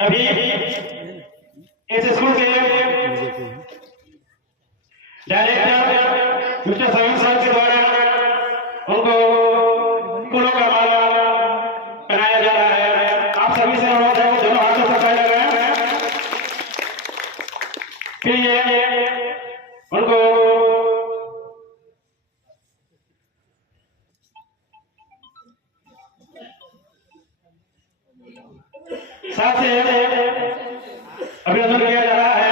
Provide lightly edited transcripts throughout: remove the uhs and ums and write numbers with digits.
अभी इस स्कूल के डायरेक्टर मिस्टर समीर सर के द्वारा उनको फूलों का माला पहनाया जा रहा है। आप सभी से अनुरोध है दोनों हाथों से पहना रहे हैं। फिर ये उनको साथ से अभिनंदन किया जा रहा है।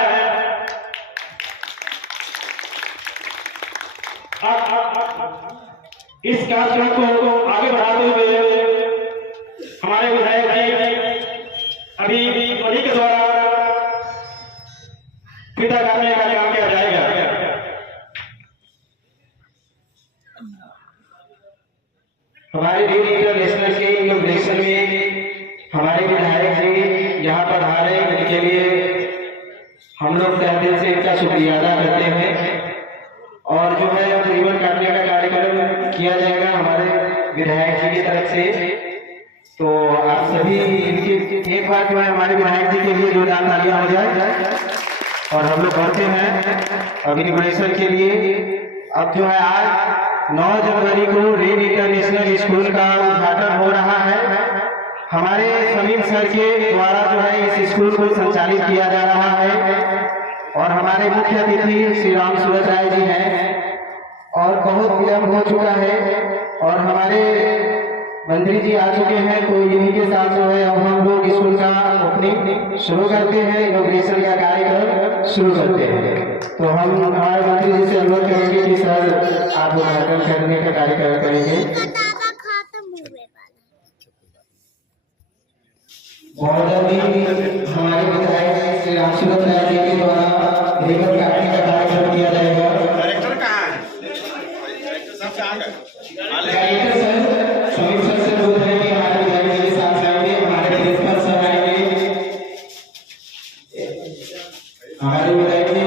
इस कार्यक्रम को आगे बढ़ाते हुए हमारे विधायक जी अभी उन्हीं के द्वारा विदा करने का काम किया जाएगा। हमारे इंटरनेशनल के इनोग्रेशन में हमारे विधायक जी यहाँ पर आ रहे हैं, इनके लिए हम लोग तहे दिल से इनका शुक्रिया अदा करते हैं। और जो है रिबन काटने का कार्यक्रम किया जाएगा हमारे विधायक जी की तरफ से। तो आप सभी इनके एक बार जो है हमारे विधायक जी के लिए जोरदार तालियां हो जाए और हम लोग बढ़ते हैं अब इनॉग्रेशन के लिए। अब जो है आज 9 जनवरी को रेन इंटरनेशनल स्कूल का उद्घाटन हो रहा है। हमारे समीर सर के द्वारा जो है इस स्कूल को संचालित किया जा रहा है और हमारे मुख्य अतिथि श्री राम सूरज राय जी हैं और बहुत विलंब हो चुका है और हमारे मंत्री जी आ चुके हैं। तो इन्हीं के साथ जो है अब हम लोग स्कूल का ओपनिंग शुरू करते हैं, इनॉग्रेशन का कार्यक्रम शुरू करते हैं। तो हम हमारे मंत्री जी से अनुरोध करेंगे कि सर आप उद्घाटन करने का कार्यक्रम करेंगे। बहुत जल्दी हमारे विधायक श्री राम सूरज राय जी के द्वारा रिबन काटने का कार्यक्रम किया जाएगा। डायरेक्टर कहाँ है? सबसे आगे डायरेक्टर सर समीर सर से बोल रहे हैं कि हमारे विधायक जी के साथ आएंगे, हमारे प्रिंसिपल सर आएंगे। हमारे विधायक जी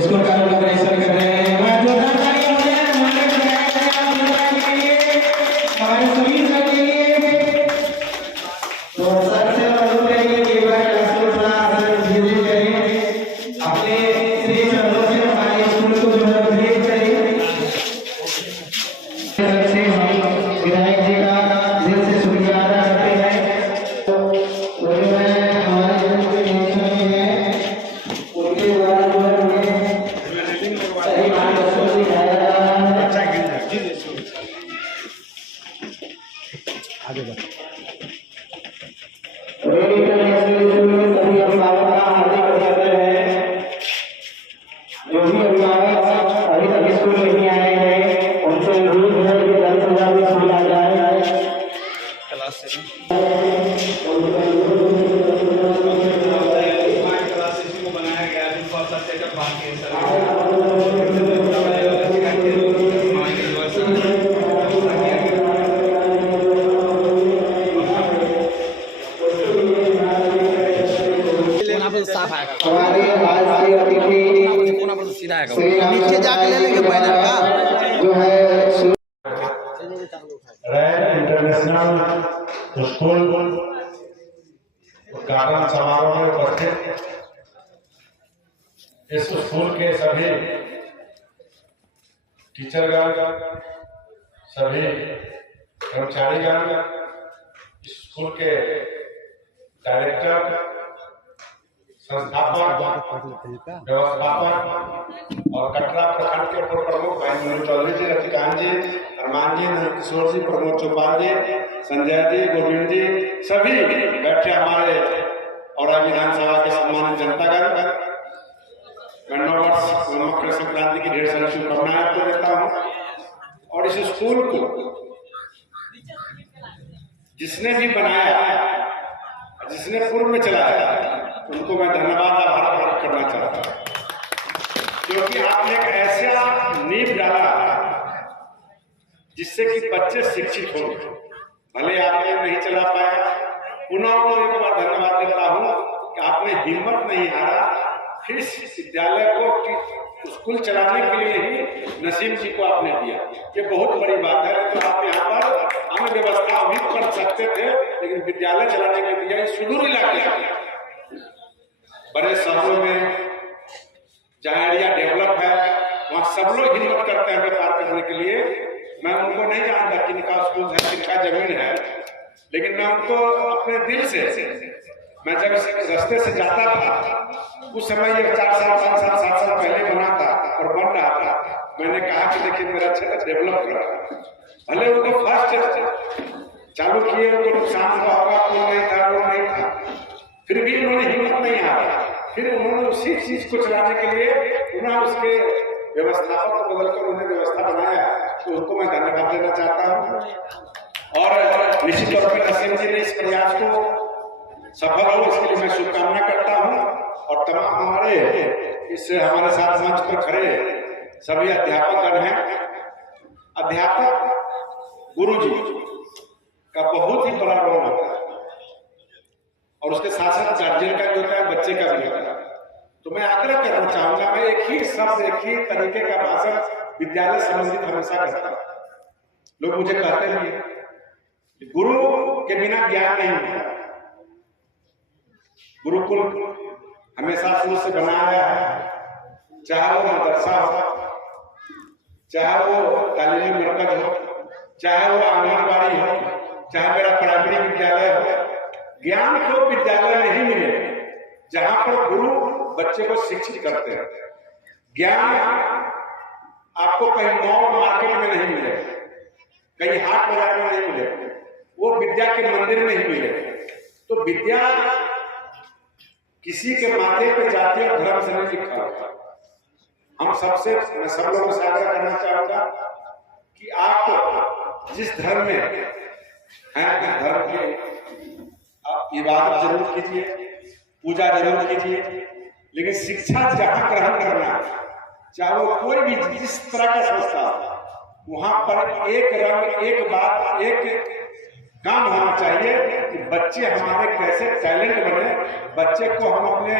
स्कूल का इनॉग्रेशन कर रहे हैं। जोरदार तालियां हो जाए हमारे विधायक के लिए, हमारे समीर सर के लिए। तो सर से अनुरोध करेंगे कि एक बार क्लासरूम थोड़ा धीरे करें, अपने श्री शब्दों से हमारे स्कूल को जो है ब्रेक करें। से हम विधायक जी का दिल से शुक्रिया अदा करते हैं। तो वो जो है हमारे स्कूल के टेंशन में है, उनके द्वारा जो है हमें सही मार्गदर्शन दिखाया जा रहा है। आगे बढ़ रेन इंटरनेशनल स्कूल में सभी अभिभावक का हार्दिक अभिनंदन है। जो भी अभिभावक अभी तक स्कूल नहीं आए हैं उनसे अनुरोध है कि जल्द से जल्द स्कूल आ जाए। हमारे आज के अतिथि नीचे जाके ले लेंगे पैदल का जो है रेन इंटरनेशनल स्कूल उद्घाटन समारोह में उपस्थित इस स्कूल के सभी टीचरगण, सभी कर्मचारीगण, स्कूल के डायरेक्टर, संस्थापक, व्यवस्थापक और कटरा प्रखंड के पूर्व प्रमुख भाई मनोज चौधरी जी, रतिकांत जी, अरमान जी, नंदकिशोर जी, प्रमोद चौपाल जी, संजय जी, गोविंद जी, सभी बैठे हमारे और विधानसभा के सम्मानित जनतागण, मैं नववर्ष मकर संक्रांति की ढेर सारी शुभकामनाएं आपको देता हूँ। और इस स्कूल को जिसने भी बनाया, जिसने पूर्व में चलाया, उनको मैं धन्यवाद आभार प्रकट करना चाहता हूँ, क्योंकि आपने एक ऐसा नींव डाला जिससे कि बच्चे शिक्षित हो। भले आपने नहीं चला पाया, पुनः एक बार धन्यवाद देता हूँ कि आपने हिम्मत नहीं हारा, फिर इस विद्यालय को स्कूल चलाने के लिए ही नसीम जी को आपने दिया। ये बहुत बड़ी बात है। तो आप यहाँ पर अपनी व्यवस्था अभी कर सकते थे, लेकिन विद्यालय चलाने के लिए सुदूर इलाके बड़े शहरों में जहाँ एरिया डेवलप है वहाँ सब लोग हिम्मत करते हैं व्यापार करने के लिए। मैं उनको नहीं जानता किनका स्कूल है, किनका जमीन है, लेकिन मैं उनको अपने दिल से, मैं जब रास्ते से जाता था उस समय ये 4 साल 5 साल 7 साल पहले बना था और बन रहा था, मैंने कहा कि देखिए मेरा क्षेत्र डेवलप कर रहा है। भले उनको फर्स्ट चालू किए उनको नुकसान हुआ होगा, कोई नहीं था, वो नहीं था, फिर भी उन्होंने हिम्मत नहीं हारा, फिर उन्होंने उसी चीज को चलाने के लिए उन्हें उसके व्यवस्थापक को बदलकर उन्हें व्यवस्था बनाया, तो उनको मैं धन्यवाद देना चाहता हूँ। और निश्चित तौर पर नसीम जी ने इस प्रयास को सफल हो इसके लिए मैं शुभकामना करता हूँ। और तमाम हमारे साथ मंच पर खड़े सभी अध्यापकगण हैं। अध्यापक गुरु जी का बहुत ही बड़ा रोल होता है और उसके साथ साथ गार्जियन का भी होता है, बच्चे का भी होता है। तो मैं आग्रह करना चाहूंगा, मैं एक ही शब्द एक ही तरीके का भाषण विद्यालय संबंधित हमेशा करता हूँ। लोग मुझे कहते हैं गुरु के बिना ज्ञान नहीं होता। गुरुकुल हमेशा शुरू से बनाया है, चाहे वो मदरसा हो, चाहे वो तालीमी मरकज हो, चाहे वो आंगनबाड़ी हो, चाहे मेरा प्राइमरी विद्यालय हो। ज्ञान को विद्यालय में ही मिले जहां पर गुरु बच्चे को शिक्षित करते हैं। ज्ञान आपको कहीं मॉल मार्केट में नहीं मिले, कहीं हाट बाजार में नहीं मिले, वो विद्या के मंदिर में ही मिले। तो विद्या किसी के माथे पे जाति और धर्म से नहीं लिखा होता। हम सबसे, मैं सब लोगों से आग्रह करना चाहूंगा कि आप जिस धर्म में हैं, धर्म की इबादत जरूर कीजिए, पूजा जरूर कीजिए, लेकिन शिक्षा जहां ग्रहण करना, चाहे वो कोई भी जिस तरह का संस्था, वहां पर एक रंग, एक बात, एक काम होना चाहिए कि बच्चे हमारे कैसे टैलेंट बने। बच्चे को हम अपने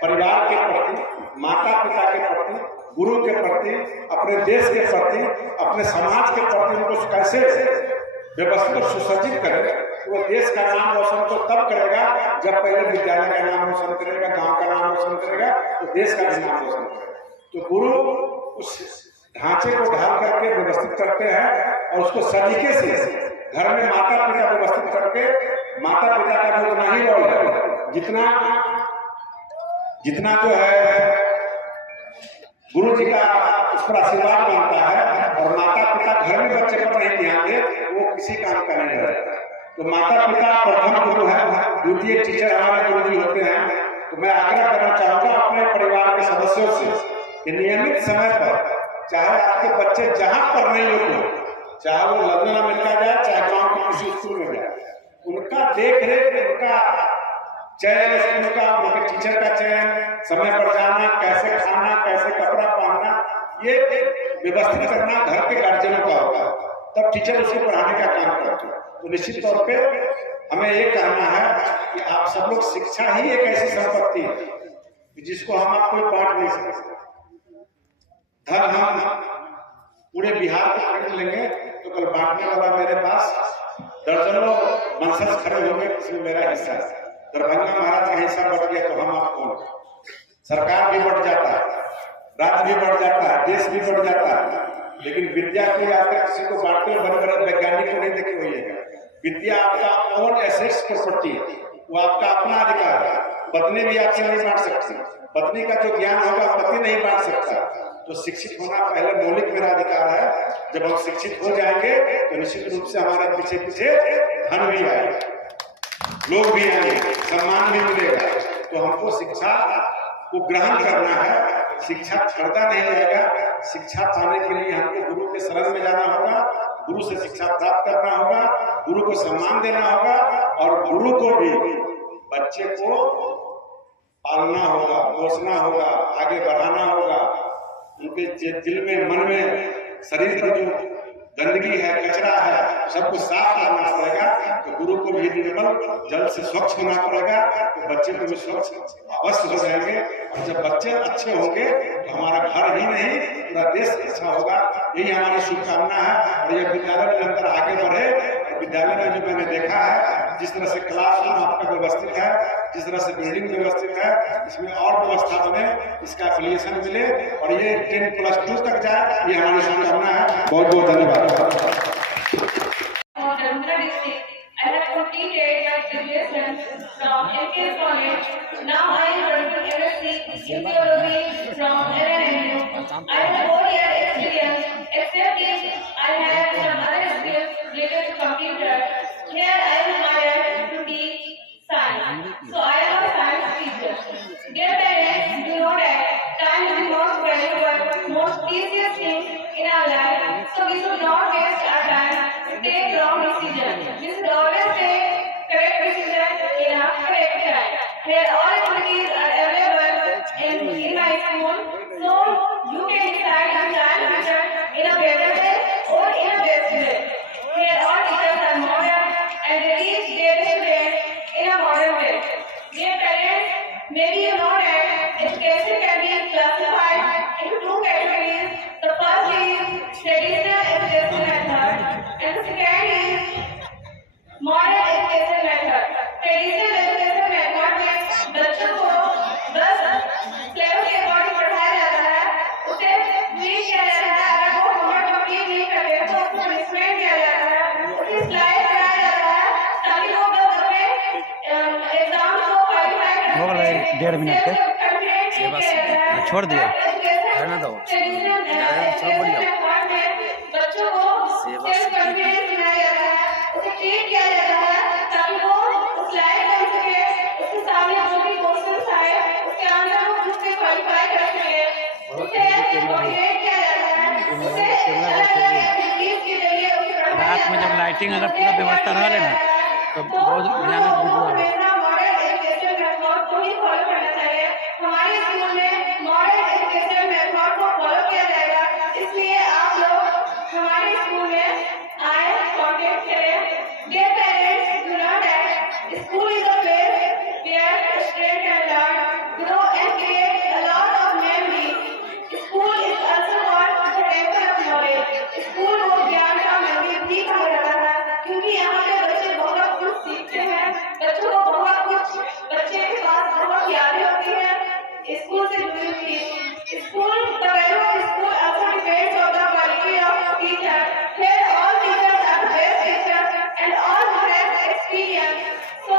परिवार के प्रति, माता पिता के प्रति, गुरु के प्रति, अपने देश के प्रति, अपने समाज के प्रति उनको कैसे व्यवस्थित और सुसज्जित करें। वो देश का नाम रोशन तो तब करेगा जब पहले विद्यालय का नाम रोशन करेगा, गांव का नाम रोशन करेगा, तो देश का भी नाम रोशन करेगा। तो गुरु उस ढांचे को ढाल करके व्यवस्थित करते हैं और उसको सलीके से घर में माता पिता व्यवस्थित करके, माता पिता का भी उतना ही रोल है जितना जो है गुरु जी का उस पर आशीर्वाद बनता है। और माता पिता घर में बच्चे पर नहीं ध्यान दे वो किसी काम का नहीं रहता। तो माता पिता प्रथम गुरु है, द्वितीय टीचर हमारे गुरु जी होते हैं। तो मैं आग्रह करना चाहूंगा अपने परिवार के सदस्यों से कि नियमित समय पर, चाहे आपके बच्चे जहां पर नहीं हो, चाहे वो लंदन अमेरिका जाए, चाहे गांव के किसी स्कूल में जाए, उनका देख रेख, उनका चयन, उनके टीचर का चयन, समय पर जाना, कैसे खाना, कैसे कपड़ा पहनना, ये व्यवस्थित करना घर के गार्जियनों का होता है। तब टीचर उसे पढ़ाने का काम करते हैं। तो निश्चित तौर पे हमें ये कहना है कि आप सब लोग, शिक्षा ही एक ऐसी संपत्ति है जिसको हम आप कोई बांट नहीं सकते। धन हम पूरे बिहार को खरीद लेंगे तो कल बांटने वाला मेरे पास दर्जनों वंशज खड़े होंगे, इसमें मेरा हिस्सा है। दरभंगा महाराज का हिस्सा बढ़ गया तो हम आप कौन? सरकार भी बढ़ जाता है, राज्य भी बढ़ जाता है, देश भी बढ़ जाता है। लेकिन विद्या को आज तक किसी को बांटते हुए बड़े बड़े वैज्ञानिक को नहीं देखे होइएगा। विद्या आपका ओन एसेट्स प्रॉपर्टी है, वो आपका अपना अधिकार है। पत्नी भी आपसे नहीं बांट सकती, पत्नी का जो ज्ञान होगा पति नहीं बांट सकता। तो शिक्षित होना पहले मौलिक मेरा अधिकार है। जब हम शिक्षित हो जाएंगे तो निश्चित रूप से हमारे पीछे पीछे धन भी आएगा, लोग भी आएंगे, सम्मान भी मिलेगा। तो हमको शिक्षा को ग्रहण करना है, शिक्षा खरीदा नहीं जाएगा। शिक्षा पाने के लिए हमको गुरु के शरण में जाना होगा, गुरु से शिक्षा प्राप्त करना होगा, गुरु को सम्मान देना होगा और गुरु को भी बच्चे को पालना होगा, पोसना होगा, आगे बढ़ाना होगा। उनके दिल में, मन में, शरीर में जो गंदगी है, कचरा है, सबको साफ करना पड़ेगा। तो गुरु को भी निर्मल जल से स्वच्छ होना पड़ेगा। तो बच्चे को भी स्वच्छ अवश्य हो जाएंगे। और जब बच्चे अच्छे होंगे तो हमारा घर ही नहीं पूरा देश अच्छा होगा। यही हमारी शुभकामना है। और यह विद्यालय निरंतर आगे बढ़े, विद्यालय में जो मैंने देखा है, जिस तरह से क्लासरूम आपका व्यवस्थित है, जिस तरह से बिल्डिंग व्यवस्थित है, इसमें और व्यवस्था बने, इसका एफिलिएशन मिले और ये 10+2 तक जाए, ये हमारी शुभकामना है। बहुत बहुत धन्यवाद। I have completed my graduation from MKS College. Now I am studying MSc in Theology from NNU. I have 4 years experience, except I have some other skills related to computer. Here I am hired to teach science. So I am a science teacher. Dear parents, do know that time is the most valuable, most precious thing in our life. So we should not waste our time to take wrong decisions. We should always take correct decisions in a correct time. Here all activities are available in my school, so you can decide your child future in a better way or in a best way. Here all teachers are modern and they teach their students in a modern way. Dear parents, maybe you know that education can be classified into 2 categories. The first is traditional education method and the second is modern education method. Traditional education method में बच्चों को बस syllabus के according पढ़ाया जाता है, उसे treat किया जाता है, अगर वो होमवर्क कंप्लीट नहीं करते तो उसको पनिशमेंट दिया जाता है, उसे स्लाइड कराया जाता है ताकि वो बस अपने एग्जाम को क्वालिफाई कर हो गए 1.5 मिनट के छोड़ दिया रहने दो सब बढ़िया बच्चों को सेल्फ कॉन्फिडेंस दिलाया जाता है, उसे ट्रीट किया जाता है ताकि वो उस लायक बन सके, उसके सामने जो भी क्वेश्चंस आए उसके आंसर वो खुद से क्वालिफाई कर सके, उसे मोटिवेट किया जाता है, उसे अलग-अलग एक्टिविटीज के जरिए उसे पढ़ाया जाता है। रात में जब लाइटिंग अगर पूरा व्यवस्था रह लेना तो बहुत भयानक वीडियो आएगा। मॉडर्न एजुकेशन मेथड को ही फॉलो करना चाहिए। हमारे स्कूल में मॉडर्न एजुकेशन मेथड को फॉलो किया जाएगा, इसलिए आप लोग हमारे स्कूल में आए, कांटेक्ट करें। Dear parents, do know that school is a place where students can learn, grow and create a lot of memories. School is also called the temple of knowledge. School को ज्ञान का मंदिर भी कहा जाता है, क्योंकि यहाँ पे बच्चे बहुत कुछ सीखते हैं, बच्चों को बहुत कुछ, बच्चे के पास बहुत यादें होती हैं स्कूल से जुड़ी हुई। School, the value of school also depends on the quality of teacher. Here all teachers are the best teachers and all who have experience. So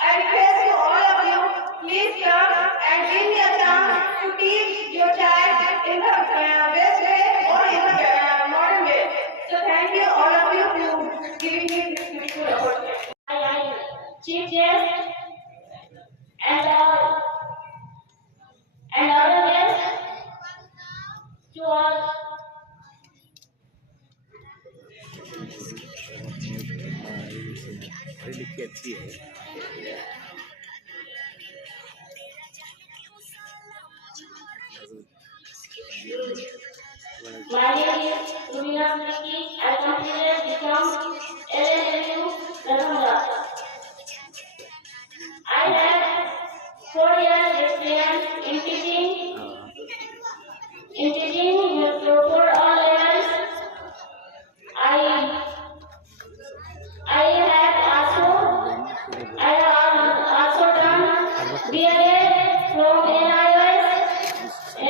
I request to all of you, please come and give me a chance to teach your child in the best way or in the modern way. So thank you all of you for giving me this beautiful opportunity. Chief guest and other guests to all. लिखी अच्छी है। My name is Rubina Miki. I completed BCom LNU Darbhanga. I have 4 years experience in teaching for all levels. I have also done BLA from NIS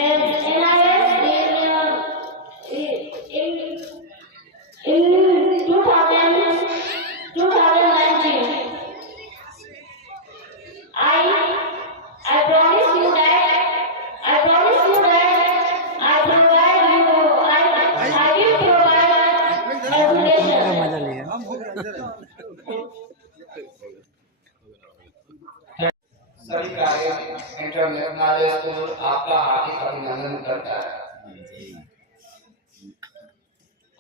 and NIS in 2019. I promise you that I will provide education. मजा लिया। सभी कार्य international school आपका हार्दिक अभिनंदन करता है।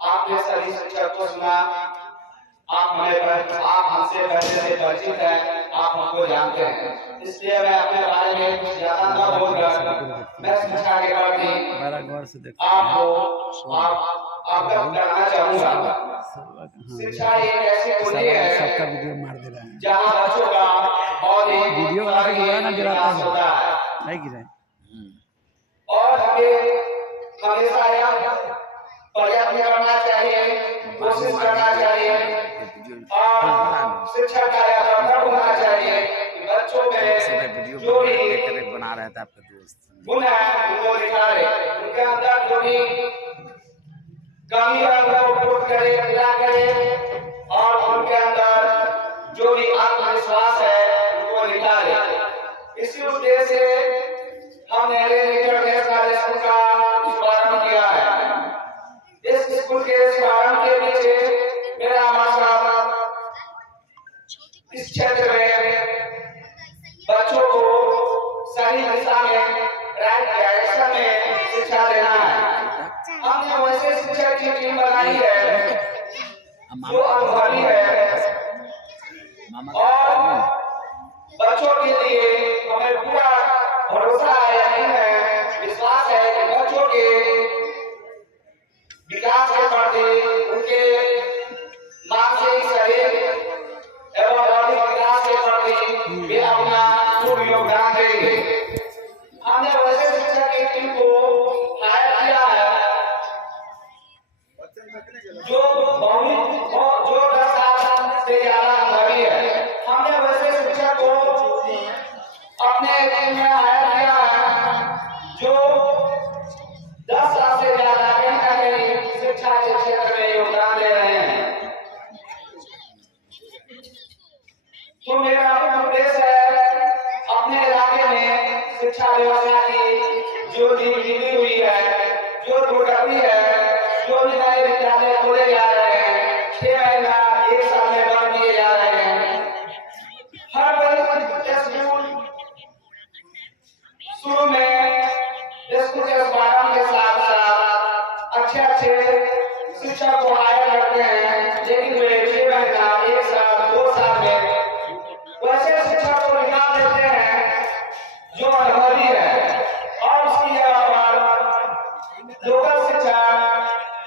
आपके सभी शिक्षक को सुना, आप हमसे पहले से परिचित हैं, आप हमको जानते हैं, इसलिए मैं अपने बारे में कुछ ज्यादा न बोलकर मैं शिक्षा के प्रति आपको कहना चाहूँगा। शिक्षा एक ऐसी कुंजी है जहाँ बच्चों का बौद्धिक विकास होता है और हमें हमेशा यह प्रयत्न करना चाहिए, कोशिश करना चाहिए और शिक्षा का यह कर्तव्य होना चाहिए कि बच्चों में जो भी बना रहा था आपका दोस्त गुण है उनको दिखाए, उनके अंदर जो भी कमी है उनको पूर्ण करे, पूरा करे, और उनके अंदर जो भी आत्मविश्वास है उनको निकाले। इसी उद्देश्य से हमने नेशनल स्कूल का शुभारंभ किया है। इस स्कूल के शुभारंभ के पीछे मेरा मकसद इस क्षेत्र में बच्चों को सही दिशा में, राइट डायरेक्शन में शिक्षा देना है। हमने वैसे शिक्षक की टीम बनाई है जो अनुभवी है, और बच्चों के लिए हमें पूरा भरोसा है, यकीन है, विश्वास है कि बच्चों के विकास के प्रति, उनके मानसिक, शरीर एवं बौद्धिक विकास के प्रति वे अपना पूर्ण योगदान देंगे। हमने वैसे शिक्षक की टीम को हायर किया है जो जो 10 साल से ज्यादा अनुभवी है। हमने वैसे शिक्षक को अपने टीम में हायर किया है जो 10 साल से ज्यादा कहीं ना कहीं शिक्षा के क्षेत्र में योगदान दे रहे हैं। तो मेरा उद्देश्य है अपने इलाके में शिक्षा व्यवस्था की जो ढीली हुई है, जो दुर्गति है, जो नए विद्यालय खोले जा रहे हैं, 6 महीना 1 साल में बंद किए जा रहे हैं। हर स्कूल शुरू में स्कूल के शुभारंभ के साथ साथ अच्छे शिक्षक को हायर करते हैं, लेकिन वे 6 महीना 1 साल 2 साल में वैसे शिक्षक को निकाल देते हैं जो अनुभवी है, और उसकी जगह पर लोकल शिक्षक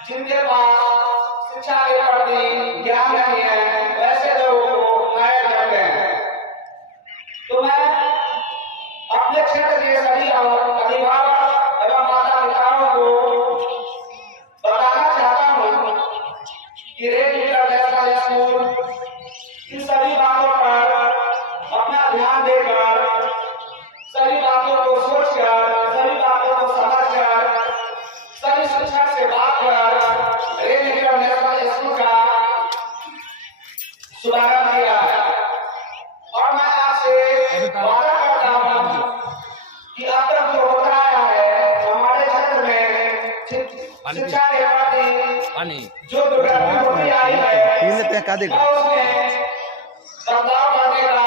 जिनके पास शिक्षा के प्रति ज्ञान नहीं है, वैसे लोगों को हायर करते हैं। तो मैं अपने क्षेत्र के सभी अभिभावक एवं माता पिताओं को बताना चाहता हूँ कि रेड इंटरनेशनल स्कूल इन सभी बातों पर अपना ध्यान देकर, सभी बातों को सोचकर, सभी बातों को समझकर, सभी शिक्षक से बात कर रेड इंटरनेशनल स्कूल का शुभारंभ किया है। और मैं आपसे वादा करता हूँ कि अब तक जो होता आया है हमारे क्षेत्र में शिक्षा के प्रति जो दुर्गति होती आई है, मैं उसमें बदलाव करने का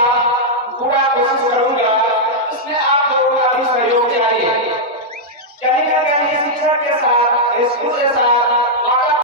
पूरा कोशिश करूंगा। इसमें आप लोगों का भी सहयोग चाहिए। कहीं ना कहीं शिक्षक के साथ, स्कूल के साथ